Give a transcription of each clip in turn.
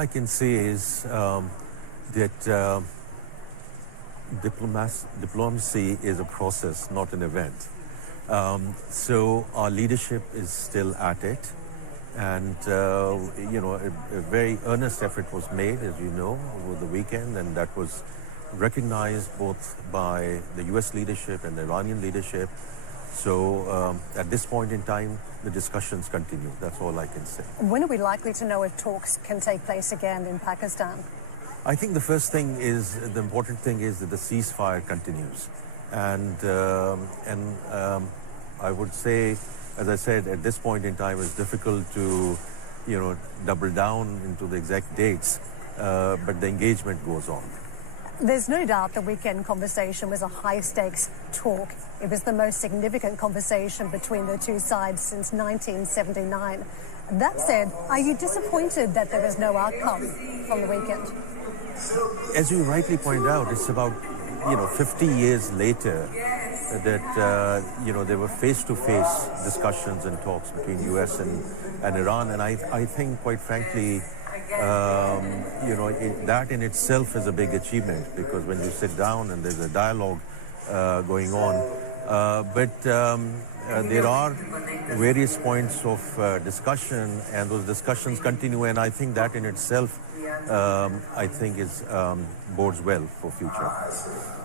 I can say is that diplomacy is a process, not an event. So our leadership is still at it, and a very earnest effort was made, as you know, over the weekend, and that was recognized both by the U.S. leadership and the Iranian leadership. So at this point in time, the discussions continue. That's all I can say. When are we likely to know if talks can take place again in Pakistan? I think the first thing is, the important thing is that the ceasefire continues. And I would say, as I said, at this point in time, it's difficult to, double down into the exact dates, but the engagement goes on. There's no doubt the weekend conversation was a high-stakes talk. It was the most significant conversation between the two sides since 1979. That said, are you disappointed that there was no outcome from the weekend? As you rightly point out, it's about 50 years later that there were face-to-face discussions and talks between U.S. and Iran, and I think, quite frankly, that in itself is a big achievement, because when you sit down and there's a dialogue going on, but there are various points of discussion, and those discussions continue, and I think that in itself is bodes well for future.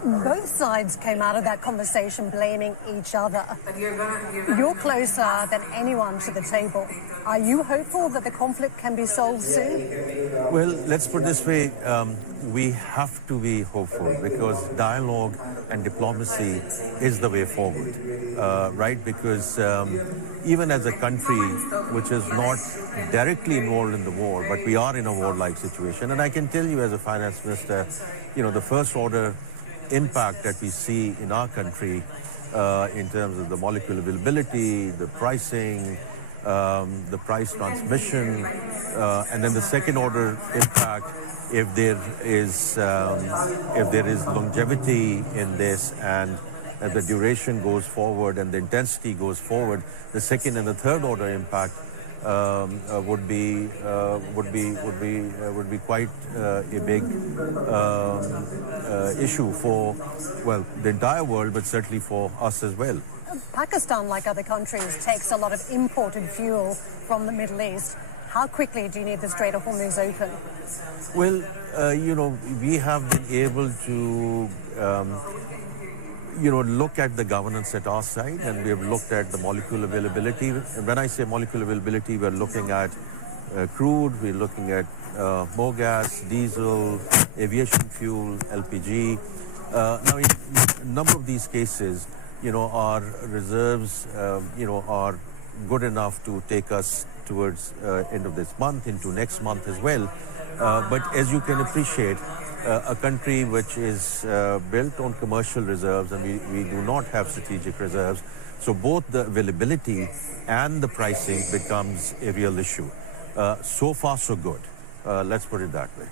Both sides came out of that conversation blaming each other. You're closer than anyone to the table. Are you hopeful that the conflict can be solved soon? Well, let's put it this way. We have to be hopeful, because dialogue and diplomacy is the way forward, right? Because even as a country which is not directly involved in the war, but we are in a war-like situation, and I can tell you as a finance minister, the first-order impact that we see in our country in terms of the molecule availability, the pricing, the price transmission, and then the second-order impact if there is longevity in this, and the duration goes forward and the intensity goes forward, the second and the third-order impact would be quite a big issue for, well, the entire world, but certainly for us as well. Pakistan, like other countries, takes a lot of imported fuel from the Middle East. How quickly do you need the Strait of Hormuz open? Well, we have been able to look at the governance at our side, and we have looked at the molecule availability. And when I say molecule availability, we're looking at crude, we're looking at more gas, diesel, aviation fuel, LPG. Now, in a number of these cases, our reserves, are good enough to take us towards end of this month, into next month as well. But as you can appreciate, a country which is built on commercial reserves, and we do not have strategic reserves, so both the availability and the pricing becomes a real issue. So far, so good. Let's put it that way.